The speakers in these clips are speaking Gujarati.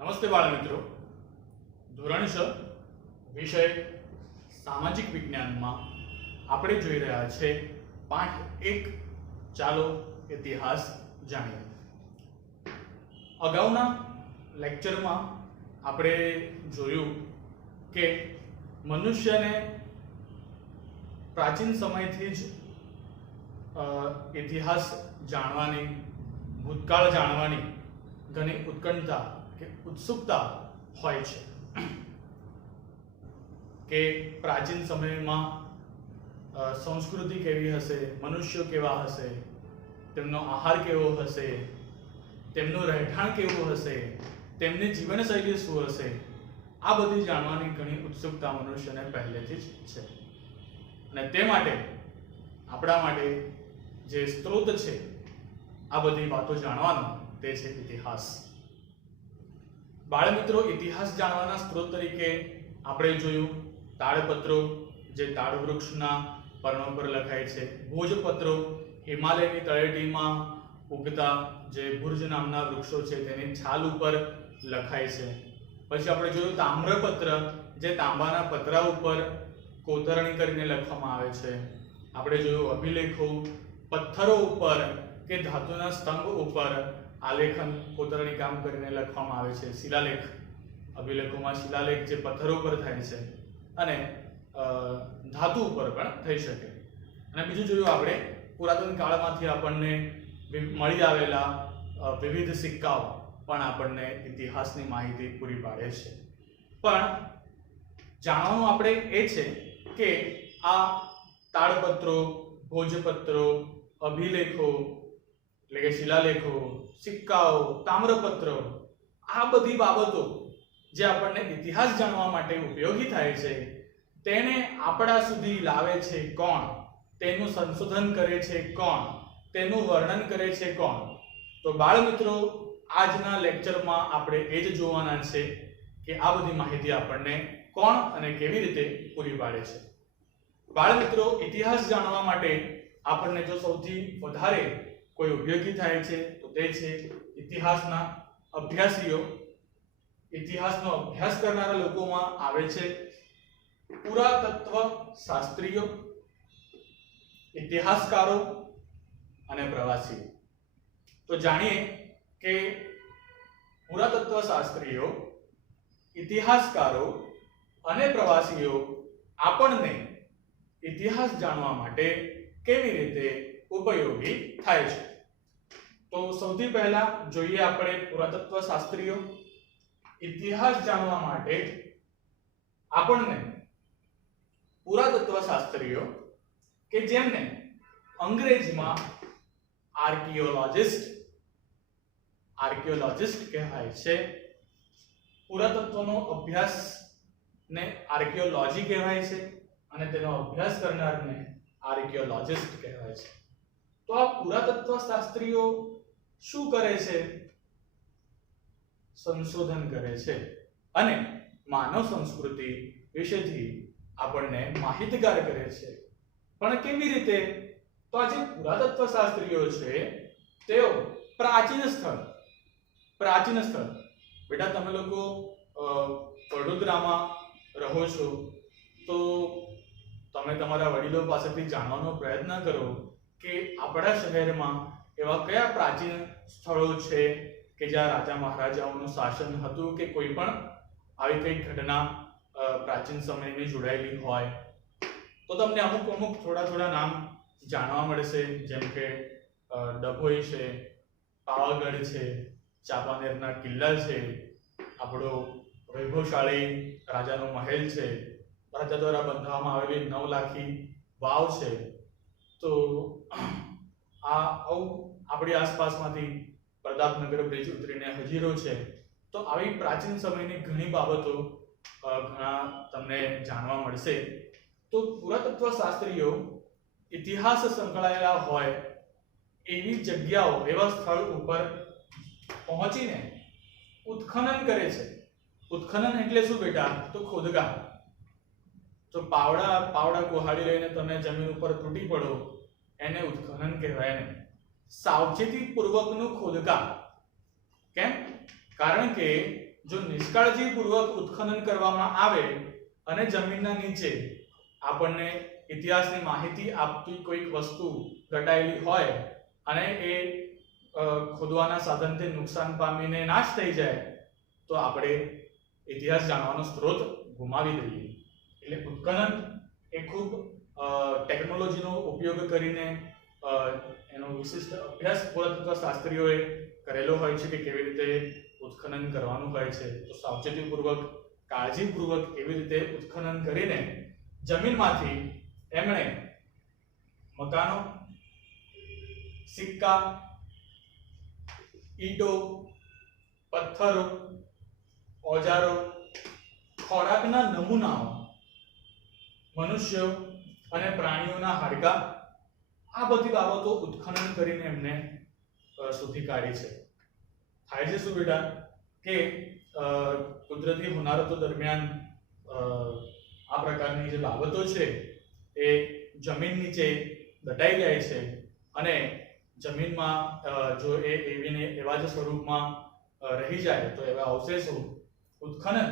નમસ્તે બાળ મિત્રો, ધોરણ 6 વિષય સામાજિક વિજ્ઞાનમાં આપણે જોઈ રહ્યા છે પાઠ 1 ચાલો ઇતિહાસ જાણીએ। અગાઉના લેક્ચરમાં આપણે જોયું કે મનુષ્યને પ્રાચીન સમયથી જ ઇતિહાસ જાણવાની, ભૂતકાળ જાણવાની ઘણી ઉત્કંઠતા કે ઉત્સુકતા હોય છે કે પ્રાચીન સમયમાં સંસ્કૃતિ કેવી હશે, મનુષ્યો કેવા હશે, તેમનો આહાર કેવો હશે, તેમનું રહેઠાણ કેવું હશે, તેમની જીવનશૈલી શું હશે, આ બધી જાણવાની ઘણી ઉત્સુકતા મનુષ્યને પહેલેથી જ છે અને તે માટે આપણા માટે જે સ્ત્રોત છે આ બધી વાતો જાણવાનો તે છે ઇતિહાસ। બાળ મિત્રો, ઇતિહાસ જાણવાના સ્ત્રોત તરીકે આપણે જોયું તાડપત્રો, જે તાડ વૃક્ષના પર્ણો પર લખાય છે, ભોજપત્રો, હિમાલયની તળેટીમાં ઉગતા જે ભુર્જ નામના વૃક્ષો છે તેની છાલ ઉપર લખાય છે। પછી આપણે જોયું તામ્રપત્ર, જે તાંબાના પતરા ઉપર કોતરણી કરીને લખવામાં આવે છે। આપણે જોયું અભિલેખો, પથ્થરો ઉપર કે ધાતુના સ્તંભ ઉપર આલેખન કોતરણી કામ કરીને લખવામાં આવે છે। શિલાલેખ, અભિલેખોમાં શિલાલેખ જે પથ્થરો પર થાય છે અને ધાતુ ઉપર પણ થઈ શકે। અને બીજું જોયું આપણે પુરાતન કાળમાંથી આપણને મળી આવેલા વિવિધ સિક્કાઓ પણ આપણને ઇતિહાસની માહિતી પૂરી પાડે છે। પણ જાણવાનું આપણે એ છે કે આ તાડપત્રો, ભોજપત્રો, અભિલેખો એટલે કે શિલાલેખો, સિક્કાઓ, તામ્રપત્રો, આ બધી બાબતો જે આપણને ઇતિહાસ જાણવા માટે ઉપયોગી થાય છે તેને આપણા સુધી લાવે છે કોણ, તેનું સંશોધન કરે છે કોણ, તેનું વર્ણન કરે છે કોણ? તો બાળ મિત્રો, આજના લેક્ચરમાં આપણે એ જ જોવાના છે કે આ બધી માહિતી આપણને કોણ અને કેવી રીતે પૂરી પાડે છે। બાળ મિત્રો, ઇતિહાસ જાણવા માટે આપણને જો સૌથી વધારે કોઈ ઉપયોગી થાય છે તો તે છે ઇતિહાસના અભ્યાસીઓ। ઇતિહાસનો અભ્યાસ કરનારા લોકોમાં આવે છે પુરાતત્વ શાસ્ત્રીઓ, ઇતિહાસકારો અને પ્રવાસીઓ। તો જાણીએ કે પુરાતત્વ શાસ્ત્રીઓ, ઇતિહાસકારો અને પ્રવાસીઓ આપણને ઇતિહાસ જાણવા માટે કેવી રીતે ઉપયોગી થાય છે। તો સૌથી પહેલા જોઈએ આપણે પુરાતત્વ શાસ્ત્રીઓ। ઇતિહાસ જાણવા માટે આપણને પુરાતત્વ શાસ્ત્રીઓ, કે જેમને અંગ્રેજીમાં આર્કિયોલોજિસ્ટ કહેવાય છે, પુરાતત્વનો અભ્યાસને આર્કિયોલોજી કહેવાય છે અને તેનો અભ્યાસ કરનારને આર્કિયોલોજિસ્ટ કહેવાય છે। તો આ પુરાતત્વ શાસ્ત્રીઓ શું કરે છે? સંશોધન કરે છે અને માનવ સંસ્કૃતિ વિશેથી આપણને માહિતગાર કરે છે। પણ કેવી રીતે? તો આ જે પુરાતત્વ શાસ્ત્રીઓ છે તેઓ પ્રાચીન સ્થળ, બેટા તમે લોકો વડોદરામાં રહો છો તો તમે તમારા વડીલો પાસેથી જાણવાનો પ્રયત્ન કરો કે આપણા શહેરમાં એવા કયા પ્રાચીન સ્થળો છે કે જ્યાં રાજા મહારાજાઓનું શાસન હતું કે કોઈ પણ આવી કઈ ઘટના પ્રાચીન સમયની જોડાયેલી હોય તો તમને અમુક થોડા નામ જાણવા મળશે, જેમ કે ડભોઈ છે, પાવાગઢ છે, ચાંપાનેરના કિલ્લા છે, આપણો વૈભવશાળી રાજાનો મહેલ છે, રાજા દ્વારા બંધાવવામાં આવેલી 9 લાખી વાવ છે। તો આ આપણી આસપાસમાંથી પ્રતાપનગર બ્રિજ ઉતરીને હજીરો છે। તો આવી પ્રાચીન સમયની ઘણી બાબતો ઘણા તમને જાણવા મળશે। તો પુરાતત્વ શાસ્ત્રીઓ ઇતિહાસ સંકળાયેલા હોય એવી જગ્યાઓ, એવા સ્થળ ઉપર પહોંચીને ઉત્ખનન કરે છે। ઉત્ખનન એટલે શું બેટા? તો ખોદકામ। તો પાવડા કુહાડી લઈને તમે જમીન ઉપર તૂટી પડો એને ઉત્ખનન કહેવાય નહીં। સાવચેતી પૂર્વકનું ખોદકામ। કેમ? કારણ કે જો નિષ્કાળજીપૂર્વક ઉત્ખનન કરવામાં આવે અને જમીનના નીચે આપણને ઇતિહાસની માહિતી આપતી કોઈક વસ્તુ દટાયેલી હોય અને એ ખોદવાના સાધનથી નુકસાન પામીને નાશ થઈ જાય તો આપણે ઇતિહાસ જાણવાનો સ્ત્રોત ગુમાવી દઈએ. એટલે ઉત્ખનન એ ખૂબ ટેકનોલોજીનો ઉપયોગ કરીને એનો વિશિષ્ટ અભ્યાસ પુરાતત્વશાસ્ત્રીઓએ કરેલો હોય છે કે કેવી રીતે ઉત્ખનન કરવાનું હોય છે. તો સાવચેતીપૂર્વક કાળજીપૂર્વક એવી રીતે ઉત્ખનન કરીને જમીનમાંથી એમણે મકાનો, સિક્કા, ઈંટો, પથ્થરો, ઓજારો, ખોરાકના નમૂનાઓ, મનુષ્યો અને પ્રાણીઓના હાડકાં, આ બધી બાબતો ઉત્ખનન કરીને એમને શોધી કાઢી છે. થાય છે શું બેટા કે કુદરતી હોનારતો દરમિયાન આ પ્રકારની જે બાબતો છે એ જમીન નીચે દટાઈ જાય છે અને જમીનમાં જો એ એવા જ સ્વરૂપમાં રહી જાય તો એવા અવશેષો ઉત્ખનન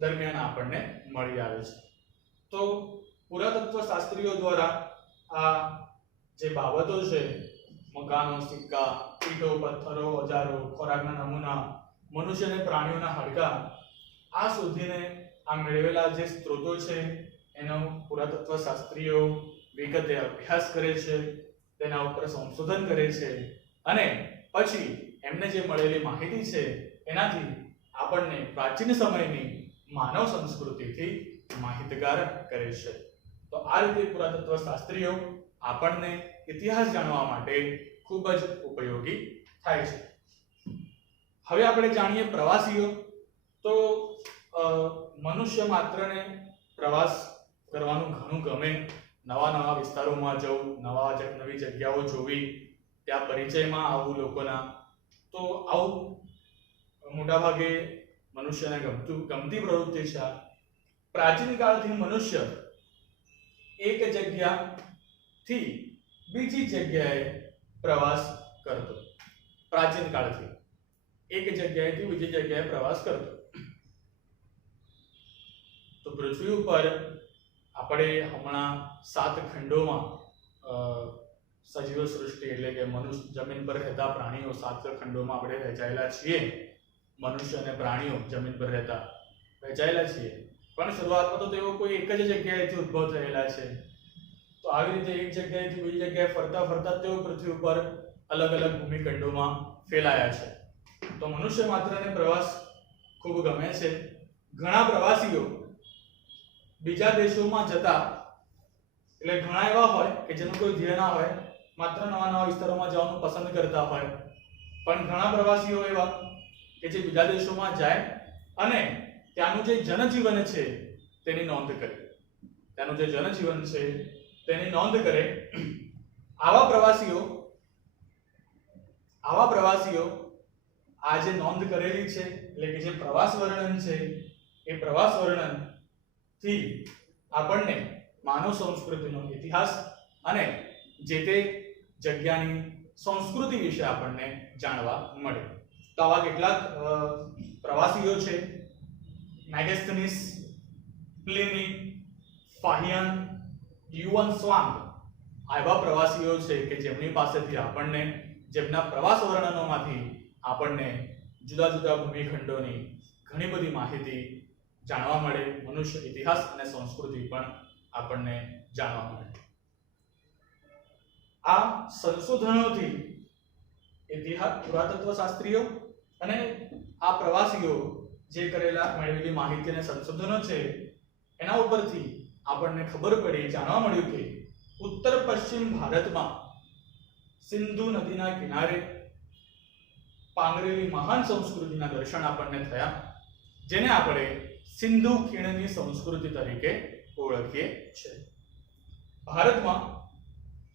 દરમિયાન આપણને મળી આવે છે. તો પુરાતત્વશાસ્ત્રીઓ દ્વારા આ જે બાબતો છે, મકાનો, સિક્કા, ઈંટો, પથ્થરો, ઓજારો, ખોરાકના નમૂના, મનુષ્ય અને પ્રાણીઓના હાડકાં, આ શોધીને આ મેળવેલા જે સ્ત્રોતો છે એનો પુરાતત્વશાસ્ત્રીઓ વિગતે અભ્યાસ કરે છે, તેના ઉપર સંશોધન કરે છે અને પછી એમને જે મળેલી માહિતી છે એનાથી આપણને પ્રાચીન સમયની માનવ સંસ્કૃતિથી માહિતગાર કરે છે. તો આ રીતે પુરાતત્વશાસ્ત્રીઓ આપણને ઇતિહાસ જાણવા માટે ખૂબ જ ઉપયોગી થાય છે. હવે આપણે જાણીએ પ્રવાસીઓ. તો મનુષ્ય માત્રને પ્રવાસ કરવાનું ઘણું ગમે. નવા વિસ્તારોમાં જવું, નવી જગ્યાઓ જોવી, ત્યાં પરિચયમાં આવવું લોકોના. તો આવું મોટાભાગે મનુષ્યને ગમતી પ્રવૃત્તિ છે. પ્રાચીન કાળથી મનુષ્ય એક જગ્યાથી બીજી જગ્યાએ પ્રવાસ કરતો. પ્રાચીન કાળથી એક જગ્યાએથી બીજી જગ્યાએ પ્રવાસ કરતો. તો પૃથ્વી ઉપર આપણે હમણાં 7 ખંડોમાં સજીવ સૃષ્ટિ એટલે કે મનુષ્ય, જમીન પર રહેતા પ્રાણીઓ 7 ખંડોમાં આપણે વહેંચાયેલા છીએ. મનુષ્ય અને પ્રાણીઓ જમીન પર રહેતા વહેંચાયેલા છીએ, પણ શરૂઆતમાં તો તેઓ કોઈ એક જ જગ્યાએથી ઉદ્ભવ થયેલા છે. તો આવી રીતે એક જગ્યાએથી બીજી જગ્યાએ ફરતા ફરતા તેઓ પૃથ્વી ઉપર અલગ અલગ ભૂમિખંડોમાં ફેલાયા છે. તો મનુષ્ય માત્રને પ્રવાસ ખૂબ ગમે છે. ઘણા પ્રવાસીઓ બીજા દેશોમાં જતા, એટલે ઘણા એવા હોય કે જેનું કોઈ ધ્યેય ના હોય, માત્ર નવા વિસ્તારોમાં જવાનું પસંદ કરતા હોય. પણ ઘણા પ્રવાસીઓ એવા કે જે બીજા દેશોમાં જાય અને ત્યાંનું જે જનજીવન છે તેની નોંધ કરે. આવા પ્રવાસીઓ આ જે નોંધ કરેલી છે, એટલે કે જે પ્રવાસ વર્ણન છે, એ પ્રવાસ વર્ણન થી આપણને માનવ સંસ્કૃતિનો ઇતિહાસ અને જે તે જગ્યાની સંસ્કૃતિ વિશે આપણને જાણવા મળે. તો આવા કેટલાક પ્રવાસીઓ છે. મેગેસ્થનીસ, પ્લિની, ફાહિયન, યુઅન સ્વાંગ આવા પ્રવાસીઓ છે કે જેમની પાસેથી આપણને, જેમના પ્રવાસ વર્ણનોમાંથી આપણને જુદા જુદા ભૂમિખંડોની ઘણી બધી માહિતી જાણવા મળે. મનુષ્ય ઇતિહાસ અને સંસ્કૃતિ પણ આપણને જાણવા મળે. આ સંશોધનોથી પુરાતત્વશાસ્ત્રીઓ અને આ પ્રવાસીઓ જે મેળવેલી માહિતી અને સંશોધનો છે એના ઉપરથી આપણને ખબર પડી, જાણવા મળ્યું કે ઉત્તર પશ્ચિમ ભારતમાં સિંધુ નદીના કિનારે પાંગરેલી મહાન સંસ્કૃતિના દર્શન આપણને થયા, જેને આપણે સિંધુ ખીણની સંસ્કૃતિ તરીકે ઓળખીએ છીએ. ભારતમાં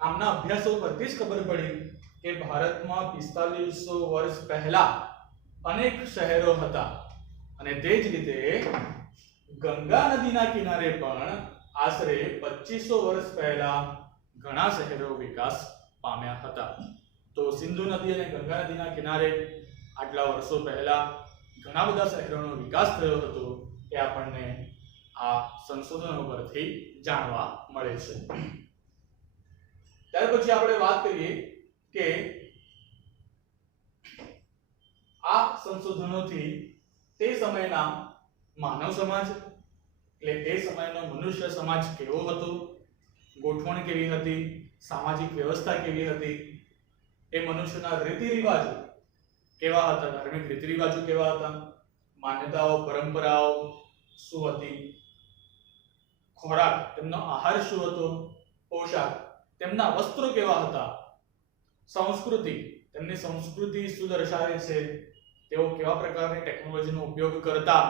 આમના અભ્યાસો પરથી જ ખબર પડી કે ભારતમાં 4500 વર્ષ પહેલા અનેક શહેરો હતા અને તે જ રીતે ગંગા નદીના કિનારે પણ આશરે 2500 વર્ષ પહેલા ઘણા શહેરો વિકાસ પામ્યા હતા. તો સિંધુ નદી અને ગંગા નદીના કિનારે આટલા વર્ષો પહેલા ઘણા બધા શહેરોનો વિકાસ થયો હતો એ આપણને આ સંશોધનો પરથી જાણવા મળે છે. ત્યાર પછી આપણે વાત કરીએ કે આ સંશોધનોથી તે સમયના માનવ સમાજ એટલે તે સમયનો મનુષ્ય સમાજ કેવો હતો, ગોઠવણ કેવી હતી, સામાજિક વ્યવસ્થા કેવી હતી, એ મનુષ્યના રીતિ રિવાજો કેવા હતા, ધાર્મિક રીતિ રિવાજો કેવા હતા, માન્યતાઓ પરંપરાઓ શું હતી, ખોરાક તેમનો આહાર શું હતો, પોશાક તેમના વસ્ત્રો કેવા હતા, સંસ્કૃતિ તેમની સંસ્કૃતિ શું દર્શાવે છે, તેઓ કેવા પ્રકારની ટેકનોલોજીનો ઉપયોગ કરતા,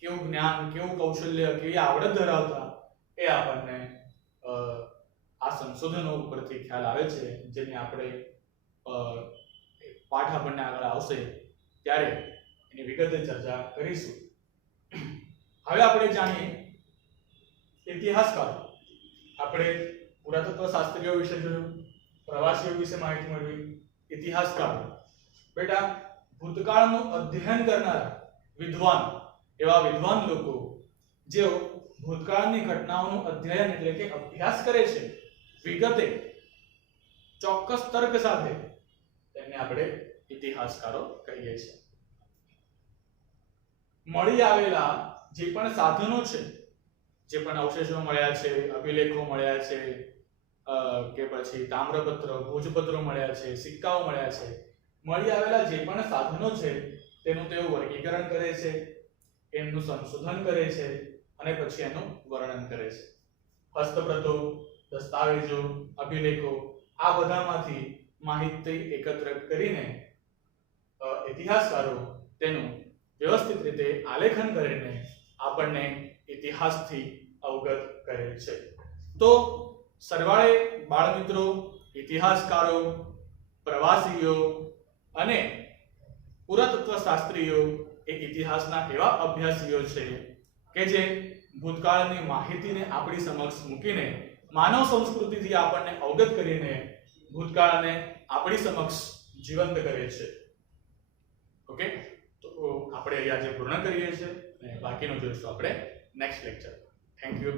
કેવું જ્ઞાન, કેવું કૌશલ્ય, કેવી આવડત ધરાવતા, એ આપણને આ સંશોધનો ઉપરથી ખ્યાલ આવે છે, જેને આપણે પાઠ આપણને આગળ આવશે ત્યારે એની વિગતે ચર્ચા કરીશું. હવે આપણે જાણીએ ઇતિહાસકારો. આપણે પુરાતત્વ શાસ્ત્રીઓ વિશે જોયું, પ્રવાસીઓ વિશે માહિતી મેળવી, ઇતિહાસકારો બેટા ભૂતકાળનું અધ્યયન કરનારા વિદ્વાન, એવા વિદ્વાન લોકો જેઓ ભૂતકાળની ઘટનાઓનું અધ્યયન એટલે કે અભ્યાસ કરે છે વિગતે, ચોક્કસ તર્ક સાથે, તેને આપણે ઇતિહાસકારો કહીએ છીએ. મળી આવેલા જે પણ સાધનો છે, જે પણ અવશેષો મળ્યા છે, અભિલેખો મળ્યા છે, કે પછી તામ્રપત્ર, ભોજપત્રો મળ્યા છે, સિક્કાઓ મળ્યા છે, મળી આવેલા જે પણ સાધનો છે તેનું તેઓ વર્ગીકરણ કરે છે, એમનું સંશોધન કરે છે અને પછી એનું વર્ણન કરે છે. હસ્તપ્રતો, દસ્તાવેજો, અભિલેખો આ બધામાંથી માહિતી એકત્ર કરીને ઇતિહાસકારો તેનું વ્યવસ્થિત રીતે આલેખન કરીને આપણને ઇતિહાસથી અવગત કરે છે. તો સરવાળે બાળમિત્રો, ઇતિહાસકારો, પ્રવાસીઓ અને પુરાતત્વ શાસ્ત્રીઓ એ ઇતિહાસના એવા અભ્યાસીઓ છે કે જે ભૂતકાળની માહિતીને આપણી સમક્ષ મૂકીને માનવ સંસ્કૃતિથી આપણને અવગત કરીને ભૂતકાળને આપણી સમક્ષ જીવંત કરે છે. ઓકે, તો આપણે આજે પૂર્ણ કરીએ છીએ અને બાકીનું જોઈશું આપણે નેક્સ્ટ લેક્ચર. Thank you.